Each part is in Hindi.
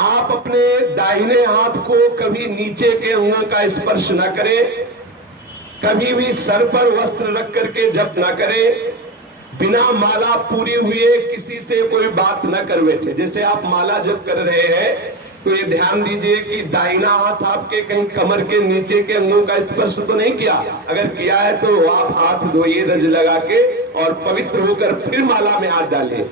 आप अपने दाहिने हाथ को कभी नीचे के अंगों का स्पर्श न करें, कभी भी सर पर वस्त्र रख करके जप न करें, बिना माला पूरी हुए किसी से कोई बात न कर बैठे। जैसे आप माला जप कर रहे हैं तो ये ध्यान दीजिए कि दाहिना हाथ आपके कहीं कमर के नीचे के अंगों का स्पर्श तो नहीं किया। अगर किया है तो आप हाथ धोइए रज लगा के और पवित्र होकर फिर माला में हाथ डालिए।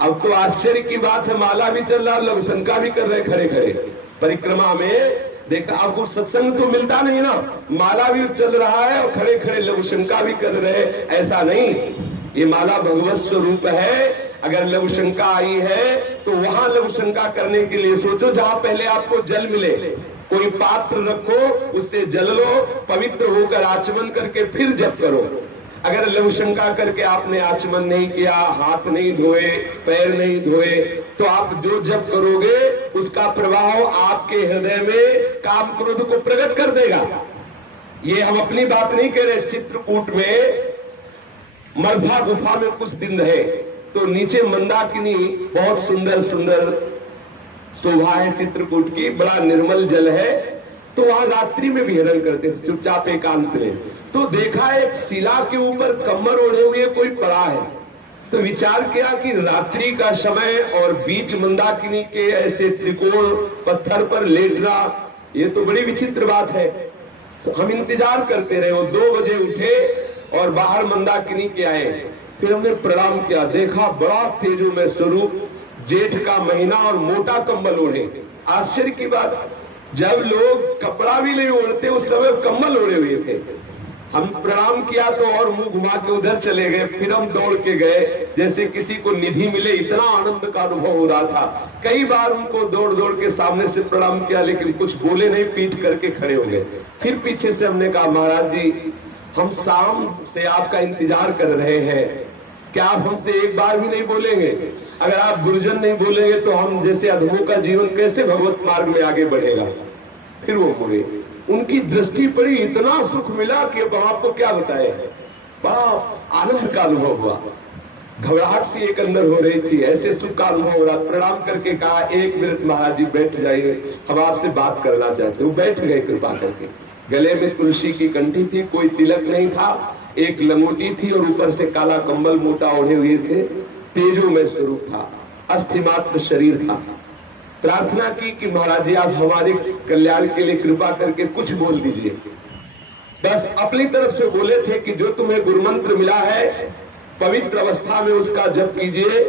अब तो आश्चर्य की बात है, माला भी चल रहा, लघु शंका भी कर रहे खड़े खड़े परिक्रमा में। देखा, आपको सत्संग तो मिलता नहीं ना, माला भी चल रहा है और खड़े खड़े लघु शंका भी कर रहे। ऐसा नहीं, ये माला भगवत स्वरूप है। अगर लघु शंका आई है तो वहां लघु शंका करने के लिए सोचो जहां पहले आपको जल मिले, कोई पात्र रखो, उससे जल लो, पवित्र होकर आचमन करके फिर जप करो। अगर लघु शंका करके आपने आचमन नहीं किया, हाथ नहीं धोए, पैर नहीं धोए, तो आप जो जप करोगे उसका प्रभाव आपके हृदय में काम क्रोध को प्रकट कर देगा। ये हम अपनी बात नहीं कह रहे। चित्रकूट में मरभा गुफा में कुछ दिन रहे तो नीचे मंदाकिनी, बहुत सुंदर सुंदर शोभा है चित्रकूट की, बड़ा निर्मल जल है, तो वहां रात्रि में विहरण करते थे चुपचाप एकांत में। तो देखा एक शिला के ऊपर कमर ओढ़े हुए कोई पड़ा है, तो विचार किया कि रात्रि का समय और बीच मंदाकिनी के ऐसे त्रिकोण पत्थर पर लेटना, ये तो बड़ी विचित्र बात है। तो हम इंतजार करते रहे। वो 2 बजे उठे और बाहर मंदाकिनी के आए। फिर हमने प्रणाम किया, देखा बड़ा तेजोमय स्वरूप, जेठ का महीना और मोटा कंबल ओढ़े। आश्चर्य की बात, जब लोग कपड़ा भी नहीं ओढ़ते उस समय कंबल ओढ़े हुए थे। हम प्रणाम किया तो और मुंह घुमा के उधर चले गए। फिर हम दौड़ के गए जैसे किसी को निधि मिले, इतना आनंद का अनुभव हो रहा था। कई बार उनको दौड़ दौड़ के सामने से प्रणाम किया, लेकिन कुछ बोले नहीं, पीठ करके खड़े हो गए। फिर पीछे से हमने कहा, महाराज जी हम शाम से आपका इंतजार कर रहे हैं, क्या आप हमसे एक बार भी नहीं बोलेंगे? अगर आप गुरुजन नहीं बोलेंगे तो हम जैसे अधमों का जीवन कैसे भगवत मार्ग में आगे बढ़ेगा? फिर वो बोले, उनकी दृष्टि पड़ी, इतना सुख मिला कि अब आपको क्या बताए, बड़ा आनंद का अनुभव हुआ। घबराहट सी एक अंदर हो रही थी, ऐसे सुख का अनुभव हो रहा। प्रणाम करके कहा, 1 मिनट महाराज जी बैठ जाइए, हम आपसे बात करना चाहते। वो बैठ गए कृपा करके। गले में तुलसी की कंठी थी, कोई तिलक नहीं था, एक लंगोटी थी और ऊपर से काला कंबल मोटा ओढ़े हुए थे। तेजोमय स्वरूप था, अस्थिमात्र शरीर था। प्रार्थना की कि महाराज जी आप हमारे कल्याण के लिए कृपा करके कुछ बोल दीजिए। बस अपनी तरफ से बोले थे कि जो तुम्हें गुरु मंत्र मिला है पवित्र अवस्था में उसका जप कीजिए,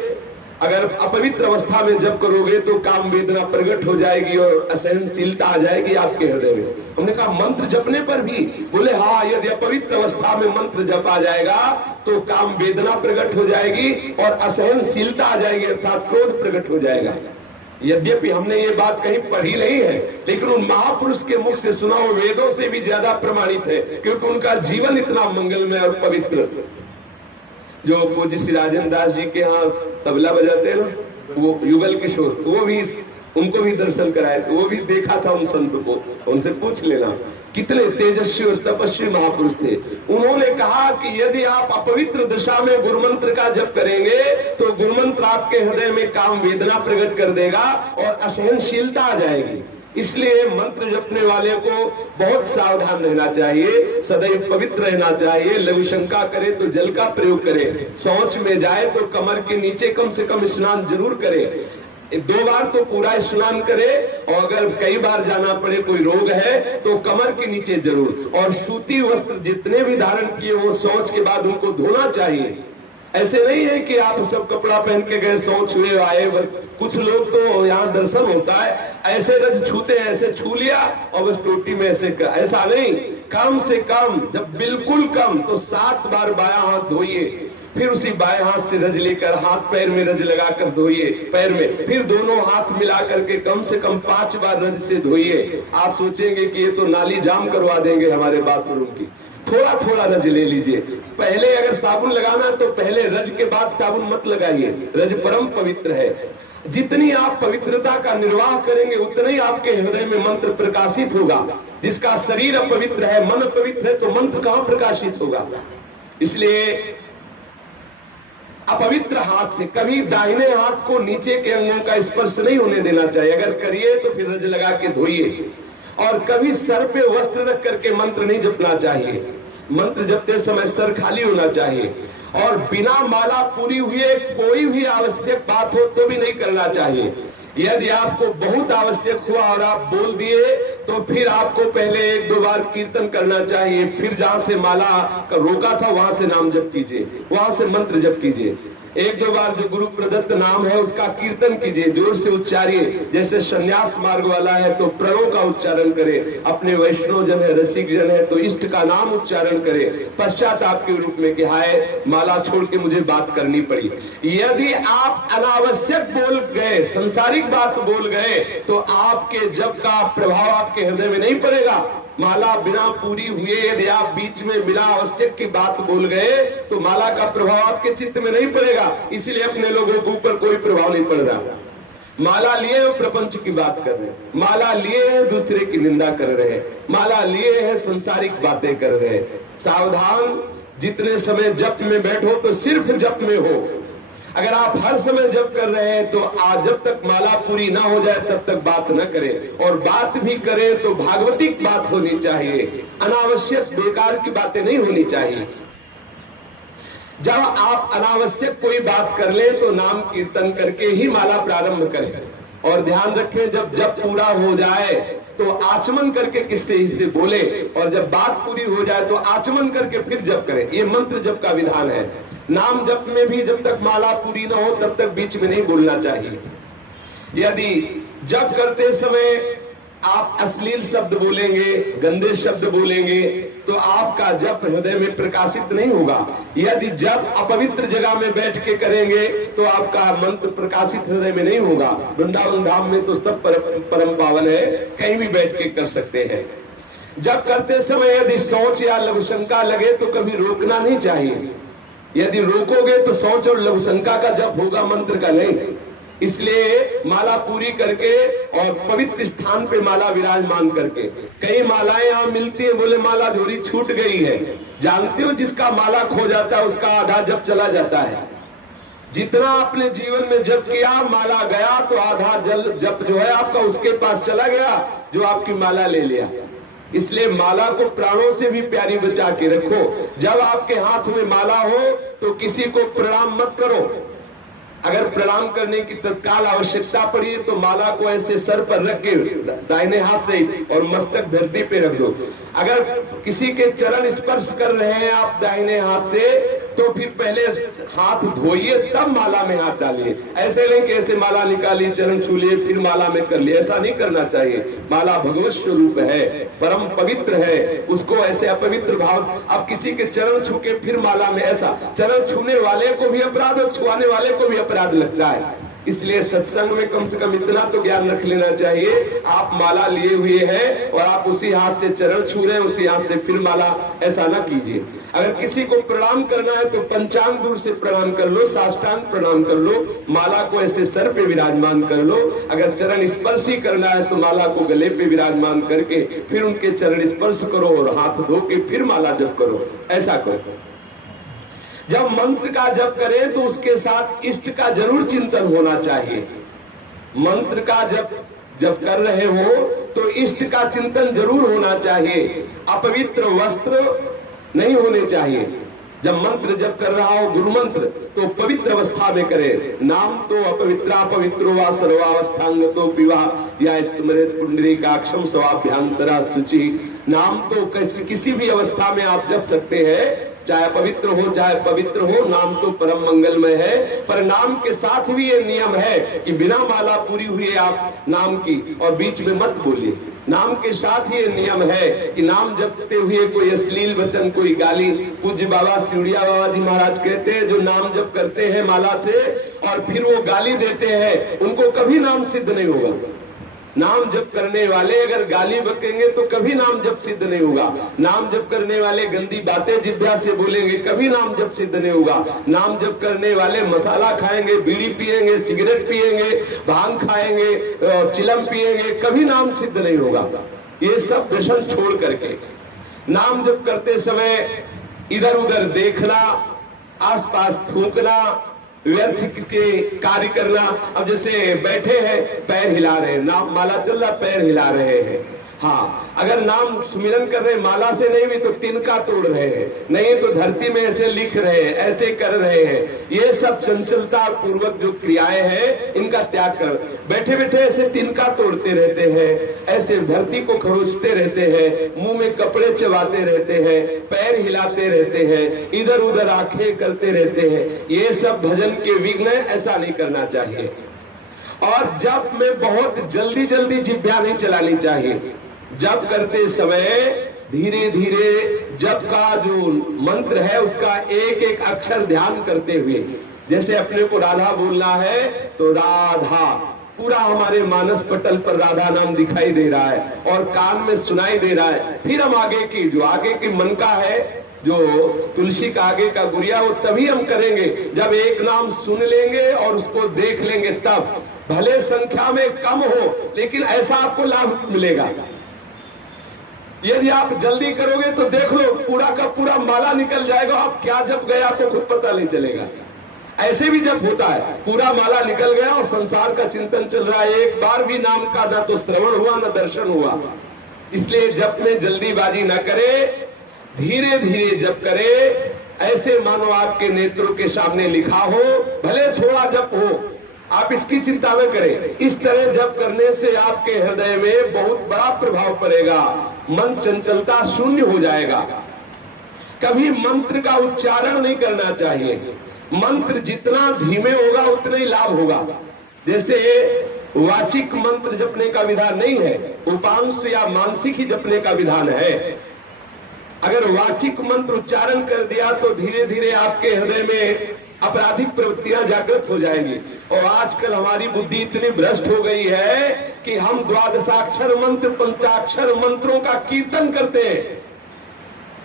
अगर अपवित्र अवस्था में जप करोगे तो काम वेदना प्रकट हो जाएगी और असहनशीलता आ जाएगी आपके हृदय में। हमने कहा मंत्र जपने पर भी? बोले हाँ, यदि अपवित्र अवस्था में मंत्र जपा जाएगा तो काम वेदना प्रकट हो जाएगी और असहनशीलता आ जाएगी, अर्थात क्रोध प्रकट हो जाएगा। यद्यपि हमने ये बात कहीं पढ़ी नहीं है, लेकिन उन महापुरुष के मुख से सुना वो वेदों से भी ज्यादा प्रमाणित है, क्योंकि उनका जीवन इतना मंगलमय और पवित्र। जो पूज्य श्री राजेंद्र दास जी के यहाँ तबला बजाते हैं ना, वो युगल किशोर, वो भी उनको भी दर्शन कराए थे, वो भी देखा था उन संत को, उनसे पूछ लेना। कितने तेजस्वी और तपस्वी महापुरुष थे। उन्होंने कहा कि यदि आप अपवित्र दिशा में गुरुमंत्र का जप करेंगे तो गुरुमंत्र आपके हृदय में काम वेदना प्रकट कर देगा और असहनशीलता आ जाएगी। इसलिए मंत्र जपने वाले को बहुत सावधान रहना चाहिए, सदैव पवित्र रहना चाहिए। लघु शंका करे तो जल का प्रयोग करे, शौच में जाए तो कमर के नीचे कम से कम स्नान जरूर करे। 2 बार तो पूरा स्नान करे, और अगर कई बार जाना पड़े, कोई रोग है, तो कमर के नीचे जरूर। और सूती वस्त्र जितने भी धारण किए वो शौच के बाद उनको धोना चाहिए। ऐसे नहीं है कि आप सब कपड़ा पहन के गए, शौच हुए आए। बस कुछ लोग तो यहाँ दर्शन होता है ऐसे रज छूते हैं, ऐसे छू लिया और बस टोटी में ऐसा नहीं। कम से कम, जब बिल्कुल कम, तो 7 बार बायां हाथ धोइए, फिर उसी बाएं हाथ से रज लेकर हाथ पैर में रज लगाकर धोइए पैर में, फिर दोनों हाथ मिला करके कम से कम 5 बार रज से धोइए। आप सोचेंगे कि ये तो नाली जाम करवा देंगे हमारे बाथरूम की। थोड़ा थोड़ा रज ले लीजिए। पहले अगर साबुन लगाना है तो पहले रज के बाद साबुन मत लगाइए, रज परम पवित्र है। जितनी आप पवित्रता का निर्वाह करेंगे उतना ही आपके हृदय में मंत्र प्रकाशित होगा। जिसका शरीर अपवित्र है, मन पवित्र है, तो मंत्र कहाँ प्रकाशित होगा? इसलिए अपवित्र हाथ से कभी दाहिने हाथ को नीचे के अंगों का स्पर्श नहीं होने देना चाहिए। अगर करिए तो फिर रज लगा के धोइए। और कभी सर पे वस्त्र रख करके मंत्र नहीं जपना चाहिए। मंत्र जपते समय सर खाली होना चाहिए। और बिना माला पूरी हुए कोई भी आवश्यक बात हो तो भी नहीं करना चाहिए। यदि आपको बहुत आवश्यक हुआ और आप बोल दिए तो फिर आपको पहले 1-2 बार कीर्तन करना चाहिए। फिर जहां से माला का रोका था वहां से नाम जप कीजिए, वहां से मंत्र जप कीजिए। 1-2 बार जो गुरु प्रदत्त नाम है उसका कीर्तन कीजिए, जोर से उच्चारिए। जैसे संन्यास मार्ग वाला है तो प्रणव का उच्चारण करे, अपने वैष्णव जन है, रसिक जन है तो इष्ट का नाम उच्चारण करे। पश्चाताप के रूप में कि हाय माला छोड़ के मुझे बात करनी पड़ी। यदि आप अनावश्यक बोल गए, संसारिक बात बोल गए तो आपके जप का प्रभाव आपके हृदय में नहीं पड़ेगा। माला बिना पूरी हुए यदि आप बीच में बिना आवश्यक की बात बोल गए तो माला का प्रभाव आपके चित्त में नहीं पड़ेगा। इसलिए अपने लोगों के ऊपर कोई प्रभाव नहीं पड़ रहा। माला लिए वो प्रपंच की बात कर रहे हैं, माला लिए हैं दूसरे की निंदा कर रहे हैं, माला लिए हैं संसारिक बातें कर रहे हैं। सावधान, जितने समय जप में बैठो तो सिर्फ जप में हो। अगर आप हर समय जप कर रहे हैं तो आज जब तक माला पूरी ना हो जाए तब तक बात न करें। और बात भी करें तो भागवतिक बात होनी चाहिए, अनावश्यक बेकार की बातें नहीं होनी चाहिए। जब आप अनावश्यक कोई बात कर ले तो नाम कीर्तन करके ही माला प्रारंभ करें। और ध्यान रखें, जब जप पूरा हो जाए तो आचमन करके किससे इससे बोले, और जब बात पूरी हो जाए तो आचमन करके फिर जप करें। ये मंत्र जप का विधान है। नाम जप में भी जब तक माला पूरी न हो तब तक बीच में नहीं बोलना चाहिए। यदि जप करते समय आप अश्लील शब्द बोलेंगे, गंदे शब्द बोलेंगे तो आपका जप हृदय में प्रकाशित नहीं होगा। यदि जप अपवित्र जगह में बैठ के करेंगे तो आपका मंत्र प्रकाशित हृदय में नहीं होगा। वृंदावन धाम में तो सब परम पावन है, कहीं भी बैठ के कर सकते हैं। जप करते समय यदि सोच या लघुशंका लगे तो कभी रोकना नहीं चाहिए। यदि रोकोगे तो सोच और लघुशंका का जप होगा, मंत्र का नहीं। इसलिए माला पूरी करके और पवित्र स्थान पे माला विराजमान करके। कई मालाएं यहाँ मिलती है, बोले माला झोरी छूट गई है। जानते हो जिसका माला खो जाता है उसका आधा जप चला जाता है। जितना आपने जीवन में जप किया, माला गया तो आधा जप जो है आपका उसके पास चला गया जो आपकी माला ले लिया। इसलिए माला को प्राणों से भी प्यारी बचा के रखो। जब आपके हाथ में माला हो तो किसी को प्रणाम मत करो। अगर प्रणाम करने की तत्काल आवश्यकता पड़ी तो माला को ऐसे सर पर रख के दाहिने हाथ से और मस्तक धरती पे रख दो। अगर किसी के चरण स्पर्श कर रहे हैं आप दाहिने हाथ से तो फिर पहले हाथ धोइए तब माला में हाथ डालिए। ऐसे नहीं कि ऐसे माला निकाली, चरण छू लिए, फिर माला में कर लिए, ऐसा नहीं करना चाहिए। माला भगवत स्वरूप है, परम पवित्र है, उसको ऐसे अपवित्र भाव। अब किसी के चरण छू के फिर माला में, ऐसा चरण छूने वाले को भी अपराध और छुआने वाले को भी अपराध लगता है। इसलिए सत्संग में कम से कम इतना तो ज्ञान रख लेना चाहिए, आप माला लिए हुए हैं और आप उसी हाथ से चरण छू रहे हैं, उसी हाथ से फिर माला, ऐसा ना कीजिए। अगर किसी को प्रणाम करना है तो पंचांग दूर से प्रणाम कर लो, साष्टांग प्रणाम कर लो, माला को ऐसे सर पे विराजमान कर लो। अगर चरण स्पर्श ही करना है तो माला को गले पे विराजमान करके फिर उनके चरण स्पर्श करो और हाथ धो के फिर माला जप करो, ऐसा करो। जब मंत्र का जप करें तो उसके साथ इष्ट का जरूर चिंतन होना चाहिए। मंत्र का जब कर रहे हो तो इष्ट का चिंतन जरूर होना चाहिए। अपवित्र वस्त्र नहीं होने चाहिए। जब मंत्र जप कर रहा हो गुरु मंत्र तो पवित्र अवस्था में करे। नाम तो अपवित्रा पवित्रो वा सर्वावस्थांग तो पिवा या स्मृत पुंडरीकाक्षम स्वाभ्यांतरा शुचि। नाम तो किसी भी अवस्था में आप जप सकते हैं, चाहे पवित्र हो चाहे पवित्र हो, नाम तो परम मंगलमय है। पर नाम के साथ भी ये नियम है कि बिना माला पूरी हुई आप नाम की और बीच में मत बोलिए। नाम के साथ ये नियम है कि नाम जपते हुए कोई अश्लील वचन, कोई गाली। पूज्य बाबा सिउड़िया बाबा जी महाराज कहते हैं जो नाम जप करते हैं माला से और फिर वो गाली देते हैं उनको कभी नाम सिद्ध नहीं होगा। नाम जप करने वाले अगर गाली बकेंगे तो कभी नाम जप सिद्ध नहीं होगा। नाम जप करने वाले गंदी बातें जिह्वा से बोलेंगे कभी नाम जप सिद्ध नहीं होगा। नाम जप करने वाले मसाला खाएंगे, बीड़ी पिएंगे, सिगरेट पिएंगे, भांग खाएंगे, चिलम पिएंगे, कभी नाम सिद्ध नहीं होगा। ये सब व्यसन छोड़ करके नाम जप करते समय इधर उधर देखना, आसपास थूकना, व्यर्थ के कार्य करना। अब जैसे बैठे हैं, पैर हिला रहे हैं, नाम माला चल रहा, पैर हिला रहे हैं। हाँ, अगर नाम सुमिरन कर रहे माला से नहीं भी तो तिनका तोड़ रहे हैं, नहीं तो धरती में ऐसे लिख रहे हैं, ऐसे कर रहे हैं। ये सब चंचलता पूर्वक जो क्रियाएं हैं इनका त्याग कर, बैठे बैठे ऐसे तिनका तोड़ते रहते हैं, ऐसे धरती को खरोचते रहते हैं, मुंह में कपड़े चबाते रहते हैं, पैर हिलाते रहते हैं, इधर उधर आंखें करते रहते हैं। ये सब भजन के विघ्न, ऐसा नहीं करना चाहिए। और जप में बहुत जल्दी जल्दी जिह्वा नहीं चलानी चाहिए। जप करते समय धीरे धीरे जप का जो मंत्र है उसका एक एक अक्षर ध्यान करते हुए, जैसे अपने को राधा बोलना है तो राधा पूरा हमारे मानस पटल पर राधा नाम दिखाई दे रहा है और कान में सुनाई दे रहा है। फिर हम आगे की जो आगे की मन का है, जो तुलसी का आगे का गुड़िया, वो तभी हम करेंगे जब एक नाम सुन लेंगे और उसको देख लेंगे। तब भले संख्या में कम हो लेकिन ऐसा आपको लाभ मिलेगा। यदि आप जल्दी करोगे तो देख लो पूरा का पूरा माला निकल जाएगा, आप क्या जब गया आपको खुद पता नहीं चलेगा। ऐसे भी जब होता है, पूरा माला निकल गया और संसार का चिंतन चल रहा है, एक बार भी नाम का ना तो श्रवण हुआ ना दर्शन हुआ। इसलिए जप में जल्दीबाजी न करे, धीरे धीरे जप करे, ऐसे मानो आपके नेत्रों के सामने लिखा हो, भले थोड़ा जप हो, आप इसकी चिंता न करें। इस तरह जप करने से आपके हृदय में बहुत बड़ा प्रभाव पड़ेगा, मन चंचलता शून्य हो जाएगा। कभी मंत्र का उच्चारण नहीं करना चाहिए। मंत्र जितना धीमे होगा उतना ही लाभ होगा। जैसे वाचिक मंत्र जपने का विधान नहीं है, उपांश या मानसिक ही जपने का विधान है। अगर वाचिक मंत्र उच्चारण कर दिया तो धीरे धीरे आपके हृदय में आपराधिक प्रवृत्तियां जागृत हो जाएंगी। और आजकल हमारी बुद्धि इतनी भ्रष्ट हो गई है कि हम द्वादशाक्षर मंत्र, पंचाक्षर मंत्रों का कीर्तन करते हैं।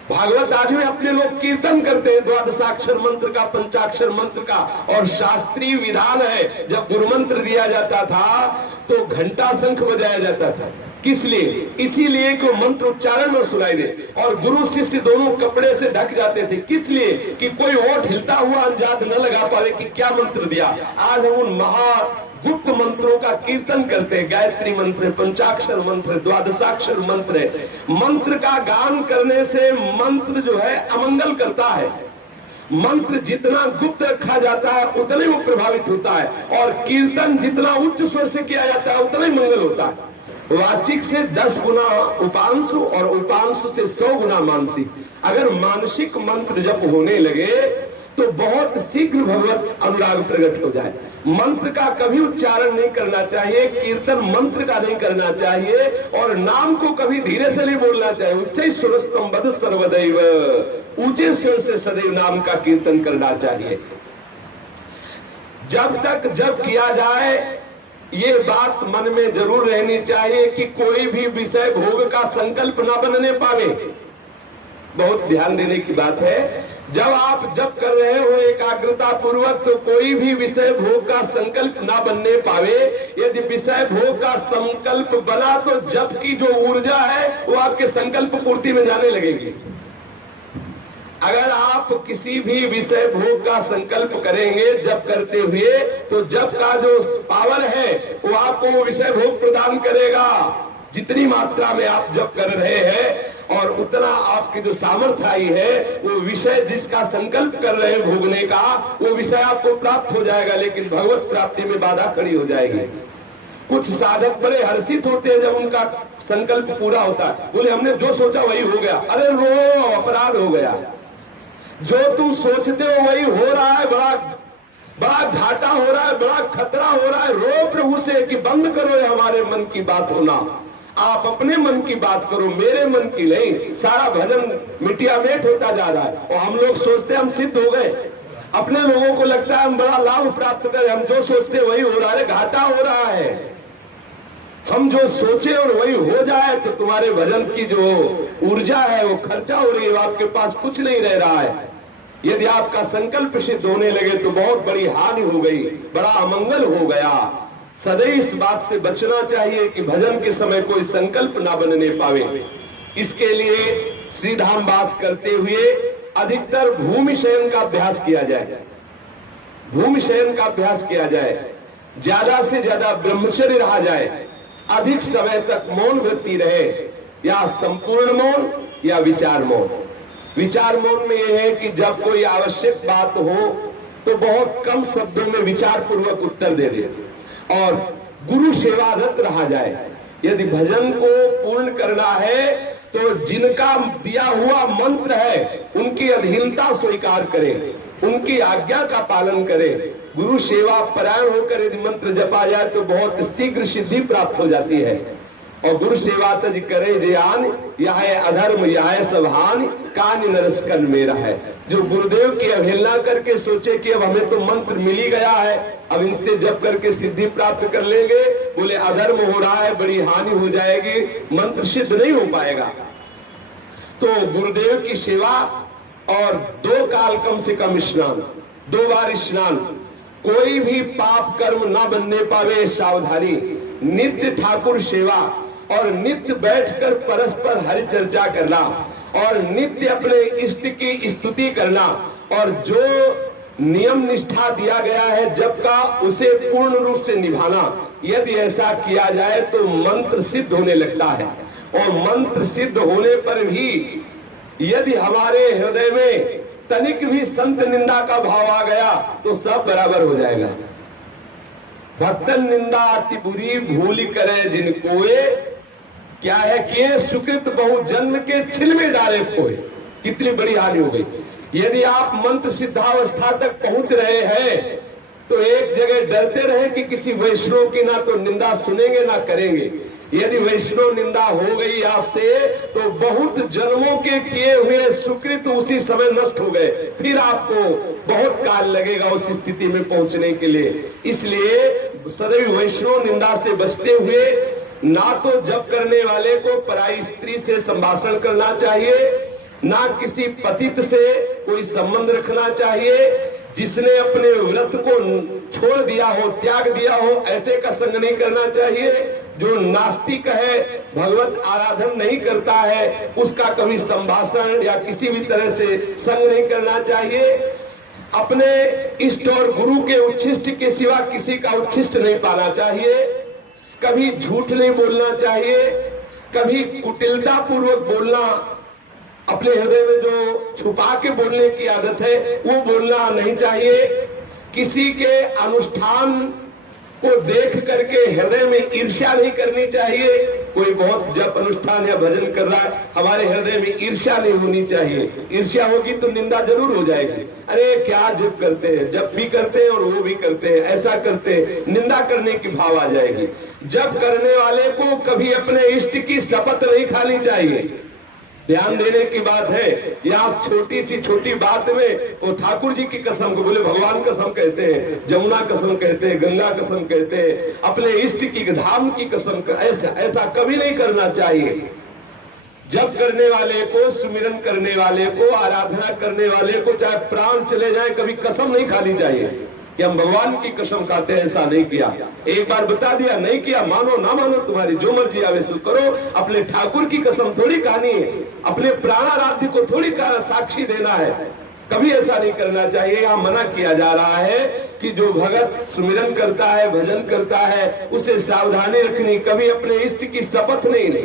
भागवत आज में अपने लोग कीर्तन करते हैं द्वादशाक्षर मंत्र का, पंचाक्षर मंत्र का। और शास्त्रीय विधान है, जब गुरु मंत्र दिया जाता था तो घंटा शंख बजाया जाता था। किस लिए? इसीलिए कि मंत्र उच्चारण में सुनाई दे। और गुरु शिष्य दोनों कपड़े से ढक जाते थे। किस लिए? कि कोई ओठ हिलता हुआ अंदाज न लगा पावे कि क्या मंत्र दिया। आज हम उन महागुप्त मंत्रों का कीर्तन करते हैं। गायत्री मंत्र, पंचाक्षर मंत्र, द्वादशाक्षर मंत्र। मंत्र का गान करने से मंत्र जो है अमंगल करता है। मंत्र जितना गुप्त रखा जाता है उतना ही वो प्रभावित होता है। और कीर्तन जितना उच्च स्वर से किया जाता है उतना ही मंगल होता है। वाचिक से 10 गुना उपांशु और उपांशु से 100 गुना मानसिक। अगर मानसिक मंत्र जब होने लगे तो बहुत शीघ्र भगवत अनुराग प्रकट हो जाए। मंत्र का कभी उच्चारण नहीं करना चाहिए, कीर्तन मंत्र का नहीं करना चाहिए, और नाम को कभी धीरे से नहीं बोलना चाहिए। उच्च स्वरस्तम बद सर्वदैव, ऊंचे स्वर से सदैव नाम का कीर्तन करना चाहिए। जब तक जब किया जाए ये बात मन में जरूर रहनी चाहिए कि कोई भी विषय भोग का संकल्प न बनने पावे। बहुत ध्यान देने की बात है। जब आप जप कर रहे हो एकाग्रता पूर्वक तो कोई भी विषय भोग का संकल्प न बनने पावे। यदि विषय भोग का संकल्प बना तो जप की जो ऊर्जा है वो आपके संकल्प पूर्ति में जाने लगेगी। अगर आप किसी भी विषय भोग का संकल्प करेंगे जप करते हुए तो जप का जो पावर है वो आपको वो विषय भोग प्रदान करेगा। जितनी मात्रा में आप जप कर रहे हैं और उतना आपकी जो सामर्थ्य आई है, वो विषय जिसका संकल्प कर रहे हैं भोगने का, वो विषय आपको प्राप्त हो जाएगा। लेकिन भगवत प्राप्ति में बाधा खड़ी हो जाएगी। कुछ साधक बड़े हर्षित होते हैं जब उनका संकल्प पूरा होता है। बोले हमने जो सोचा वही हो गया। अरे रो, अपराध हो गया। जो तुम सोचते हो वही हो रहा है। बड़ा घाटा हो रहा है, बड़ा खतरा हो रहा है। रो प्रभु से कि बंद करो ये हमारे मन की बात होना। आप अपने मन की बात करो, मेरे मन की नहीं। सारा भजन मिटिया मेट होता जा रहा है और हम लोग सोचते हम सिद्ध हो गए। अपने लोगों को लगता है हम बड़ा लाभ प्राप्त करें। हम जो सोचते वही हो रहा है, घाटा हो रहा है। हम जो सोचे और वही हो जाए तो तुम्हारे भजन की जो ऊर्जा है वो खर्चा हो रही है, आपके पास कुछ नहीं रह रहा है। यदि आपका संकल्प सिद्ध होने लगे तो बहुत बड़ी हानि हो गई, बड़ा अमंगल हो गया। सदैव इस बात से बचना चाहिए कि भजन के समय कोई संकल्प ना बनने पावे। इसके लिए श्रीधाम वास करते हुए अधिकतर भूमि शयन का अभ्यास किया जाए। भूमि शयन का अभ्यास किया जाए, ज्यादा से ज्यादा ब्रह्मचर्य रहा जाए, अधिक समय तक मौन वृत्ति रहे, या संपूर्ण मौन या विचार मौन। विचार मौन में यह है कि जब कोई आवश्यक बात हो तो बहुत कम शब्दों में विचार पूर्वक उत्तर दे दे और गुरु सेवारत रहा जाए। यदि भजन को पूर्ण करना है तो जिनका दिया हुआ मंत्र है उनकी अधीनता स्वीकार करें, उनकी आज्ञा का पालन करें। गुरु सेवा परायण होकर यदि मंत्र जपा जाए तो बहुत शीघ्र सिद्धि प्राप्त हो जाती है। और गुरु सेवा तज करे जयान, यह है अधर्म यह है सभान, कान नरस कर मेरा है। जो गुरुदेव की अवहेलना करके सोचे कि अब हमें तो मंत्र मिल ही गया है, अब इनसे जप करके सिद्धि प्राप्त कर लेंगे, बोले अधर्म हो रहा है, बड़ी हानि हो जाएगी, मंत्र सिद्ध नहीं हो पाएगा। तो गुरुदेव की सेवा और 2 काल कम से कम स्नान, 2 बार स्नान, कोई भी पाप कर्म ना बनने पावे सावधानी, नित्य ठाकुर सेवा और नित्य बैठकर परस्पर हरि चर्चा करना और नित्य अपने इष्ट की स्तुति करना और जो नियम निष्ठा दिया गया है जब का उसे पूर्ण रूप से निभाना। यदि ऐसा किया जाए तो मंत्र सिद्ध होने लगता है। और मंत्र सिद्ध होने पर भी यदि हमारे हृदय में तनिक भी संत निंदा का भाव आ गया तो सब बराबर हो जाएगा। भक्तन निंदा अति बुरी भूल करे जिनकोए, क्या है कि सुकृत बहु जन्म के छिल में डाले खोए। कितनी बड़ी हानि हो गई। यदि आप मंत्र सिद्धावस्था तक पहुंच रहे हैं तो एक जगह डरते रहे कि किसी वैष्णव की ना तो निंदा सुनेंगे ना करेंगे। यदि वैष्णव निंदा हो गई आपसे तो बहुत जन्मों के किए हुए सुकृत उसी समय नष्ट हो गए, फिर आपको बहुत काल लगेगा उस स्थिति में पहुंचने के लिए। इसलिए सदैव वैष्णव निंदा से बचते हुए ना तो जप करने वाले को पराई स्त्री से संभाषण करना चाहिए, ना किसी पतित से कोई संबंध रखना चाहिए। जिसने अपने व्रत को छोड़ दिया हो, त्याग दिया हो, ऐसे का संग नहीं करना चाहिए। जो नास्तिक है, भगवत आराधन नहीं करता है, उसका कभी संभाषण या किसी भी तरह से संग नहीं करना चाहिए। अपने इष्ट और गुरु के उच्छिष्ट के सिवा किसी का उच्छिष्ट नहीं पाना चाहिए। कभी झूठ नहीं बोलना चाहिए, कभी कुटिलता पूर्वक बोलना, अपने हृदय में जो छुपा के बोलने की आदत है वो बोलना नहीं चाहिए। किसी के अनुष्ठान को देख करके हृदय में ईर्ष्या नहीं करनी चाहिए। कोई बहुत जप अनुष्ठान या भजन कर रहा है, हमारे हृदय में ईर्ष्या नहीं होनी चाहिए। ईर्ष्या होगी तो निंदा जरूर हो जाएगी। अरे क्या जप करते हैं, जप भी करते हैं और वो भी करते हैं, ऐसा करते हैं, निंदा करने की भाव आ जाएगी। जप करने वाले को कभी अपने इष्ट की शपथ नहीं खानी चाहिए। ध्यान देने की बात है। या छोटी सी छोटी बात में वो ठाकुर जी की कसम को बोले, भगवान कसम कहते हैं, जमुना कसम कहते हैं, गंगा कसम कहते हैं, अपने इष्ट की धाम की कसम, ऐसा कभी नहीं करना चाहिए। जप करने वाले को, सुमिरन करने वाले को, आराधना करने वाले को चाहे प्राण चले जाए कभी कसम नहीं खानी चाहिए कि हम भगवान की कसम खाते हैं। ऐसा नहीं किया, एक बार बता दिया, नहीं किया, मानो ना मानो तुम्हारी जो मर्जी आवे सो करो। अपने ठाकुर की कसम थोड़ी खानी है, अपने प्राणाराध्य को थोड़ी साक्षी देना है। कभी ऐसा नहीं करना चाहिए। यहाँ मना किया जा रहा है कि जो भगत सुमिरन करता है, भजन करता है, उसे सावधानी रखनी, कभी अपने इष्ट की शपथ नहीं।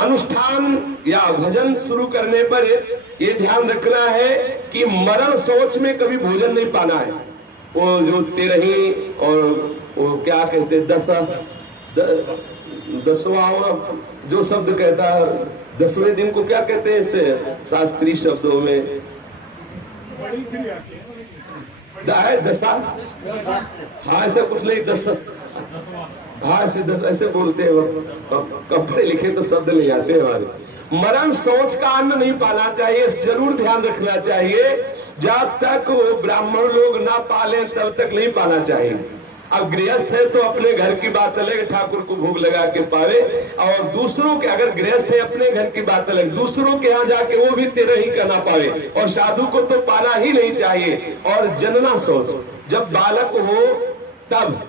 अनुष्ठान या भजन शुरू करने पर ये ध्यान रखना है कि मरण सोच में कभी भोजन नहीं पाना है। वो जो तेरही और वो क्या कहते दसवां जो शब्द कहता है, 10वें दिन को क्या कहते हैं इससे शास्त्रीय शब्दों में, दशा, हाँ ऐसा कुछ नहीं, हाँ ऐसे बोलते हैं। कपड़े लिखे तो शब्द नहीं आते हमारे। मरण सोच का अन्न नहीं पाना चाहिए, जरूर ध्यान रखना चाहिए। जब तक वो ब्राह्मण लोग ना पाले तब तक नहीं पाना चाहिए। अब गृहस्थ है तो अपने घर की बात अलग, ठाकुर को भोग लगा के पावे, और दूसरों के, अगर गृहस्थ है अपने घर की बात अलग, दूसरों के यहाँ जाके वो भी तेरह ही करना पावे। और साधु को तो पाना ही नहीं चाहिए। और जनना सोच, जब बालक हो तब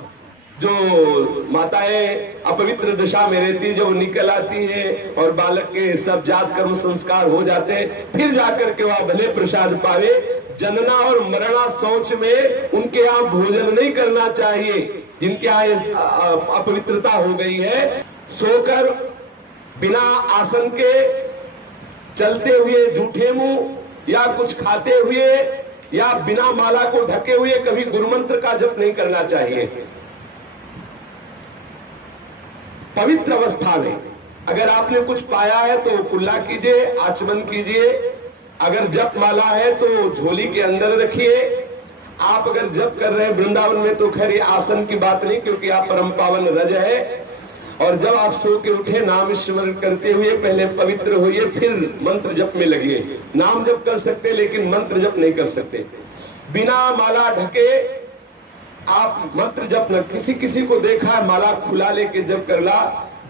जो माताएं अपवित्र दशा में रहती, जब निकल आती है और बालक के सब जात कर्म संस्कार हो जाते हैं, फिर जाकर के वह भले प्रसाद पावे। जनना और मरणा सोच में उनके यहाँ भोजन नहीं करना चाहिए। जिनके यहाँ अपवित्रता हो गई है, सोकर बिना आसन के चलते हुए जूठे मुंह या कुछ खाते हुए या बिना माला को ढके हुए कभी गुरुमंत्र का जप नहीं करना चाहिए। पवित्र अवस्था में अगर आपने कुछ पाया है तो कुल्ला कीजिए, आचमन कीजिए। अगर जप माला है तो झोली के अंदर रखिए। आप अगर जप कर रहे हैं वृंदावन में तो खैर ये आसन की बात नहीं, क्योंकि आप परम पावन रज है। और जब आप सो के उठे नाम स्मरण करते हुए पहले पवित्र होइए, फिर मंत्र जप में लगिए। नाम जप कर सकते लेकिन मंत्र जप नहीं कर सकते। बिना माला ढके आप मंत्र जप न, किसी को देखा है माला खुला लेके जप करला,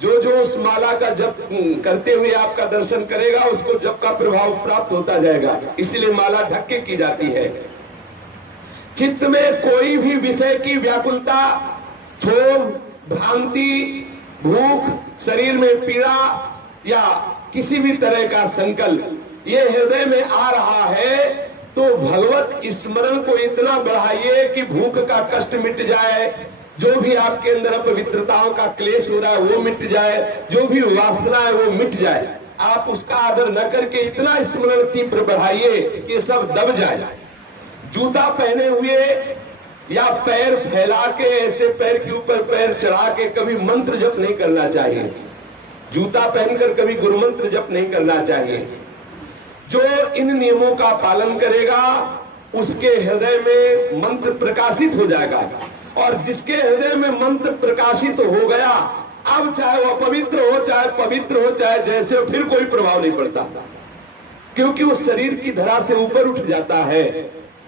जो उस माला का जप करते हुए आपका दर्शन करेगा उसको जप का प्रभाव प्राप्त होता जाएगा। इसलिए माला ढक के की जाती है। चित्त में कोई भी विषय की व्याकुलता, क्षोभ, भ्रांति, भूख, शरीर में पीड़ा या किसी भी तरह का संकल्प ये हृदय में आ रहा है तो भगवत स्मरण को इतना बढ़ाइए कि भूख का कष्ट मिट जाए, जो भी आपके अंदर अपवित्रताओं का क्लेश हो रहा है वो मिट जाए, जो भी वासना है वो मिट जाए। आप उसका आदर न करके इतना स्मरण तीव्र बढ़ाइए कि सब दब जाए। जूता पहने हुए या पैर फैला के ऐसे पैर के ऊपर पैर चढ़ा के कभी मंत्र जप नहीं करना चाहिए। जूता पहनकर कभी गुरु मंत्र जप नहीं करना चाहिए। जो इन नियमों का पालन करेगा उसके हृदय में मंत्र प्रकाशित हो जाएगा, और जिसके हृदय में मंत्र प्रकाशित हो गया, अब चाहे वो अपवित्र हो चाहे पवित्र हो चाहे जैसे हो, फिर कोई प्रभाव नहीं पड़ता, क्योंकि वो शरीर की धरा से ऊपर उठ जाता है।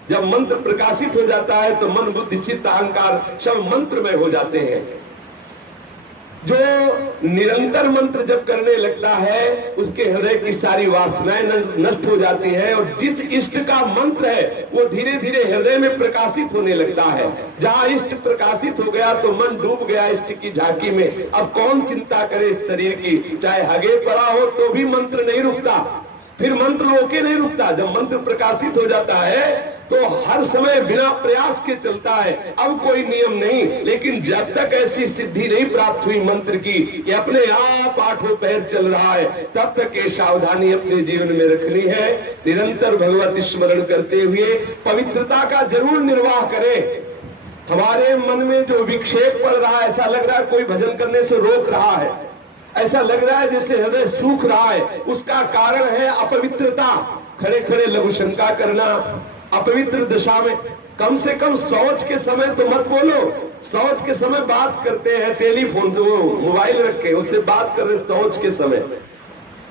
जब मंत्र प्रकाशित हो जाता है तो मन बुद्धि चित्त अहंकार सब मंत्र में हो जाते हैं। जो निरंतर मंत्र जप करने लगता है उसके हृदय की सारी वासनाएं नष्ट हो जाती हैं, और जिस इष्ट का मंत्र है वो धीरे धीरे हृदय में प्रकाशित होने लगता है। जहाँ इष्ट प्रकाशित हो गया तो मन डूब गया इष्ट की झांकी में। अब कौन चिंता करे इस शरीर की, चाहे हगे पड़ा हो तो भी मंत्र नहीं रुकता, फिर मंत्र रोके नहीं रुकता। जब मंत्र प्रकाशित हो जाता है तो हर समय बिना प्रयास के चलता है। अब कोई नियम नहीं, लेकिन जब तक ऐसी सिद्धि नहीं प्राप्त हुई मंत्र की कि अपने आप आठों पैर चल रहा है, तब तक ये सावधानी अपने जीवन में रखनी है। निरंतर भगवत स्मरण करते हुए पवित्रता का जरूर निर्वाह करें। हमारे मन में जो विक्षेप पड़ रहा है, ऐसा लग रहा है कोई भजन करने से रोक रहा है, ऐसा लग रहा है जैसे हृदय सूख रहा है, उसका कारण है अपवित्रता। खड़े खड़े लघु शंका करना, अपवित्र दशा में कम से कम शौच के समय तो मत बोलो। शौच के समय बात करते हैं, टेलीफोन से वो मोबाइल रखे उससे बात कर रहे, शौच के समय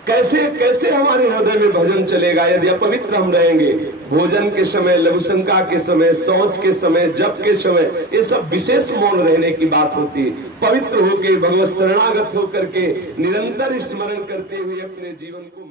कैसे हमारे हृदय में भजन चलेगा यदि अपवित्र हम रहेंगे। भोजन के समय, लघु शंका के समय, शौच के समय, जप के समय, ये सब विशेष मौन रहने की बात होती है। पवित्र होकर भगवत शरणागत होकर के निरंतर स्मरण करते हुए अपने जीवन को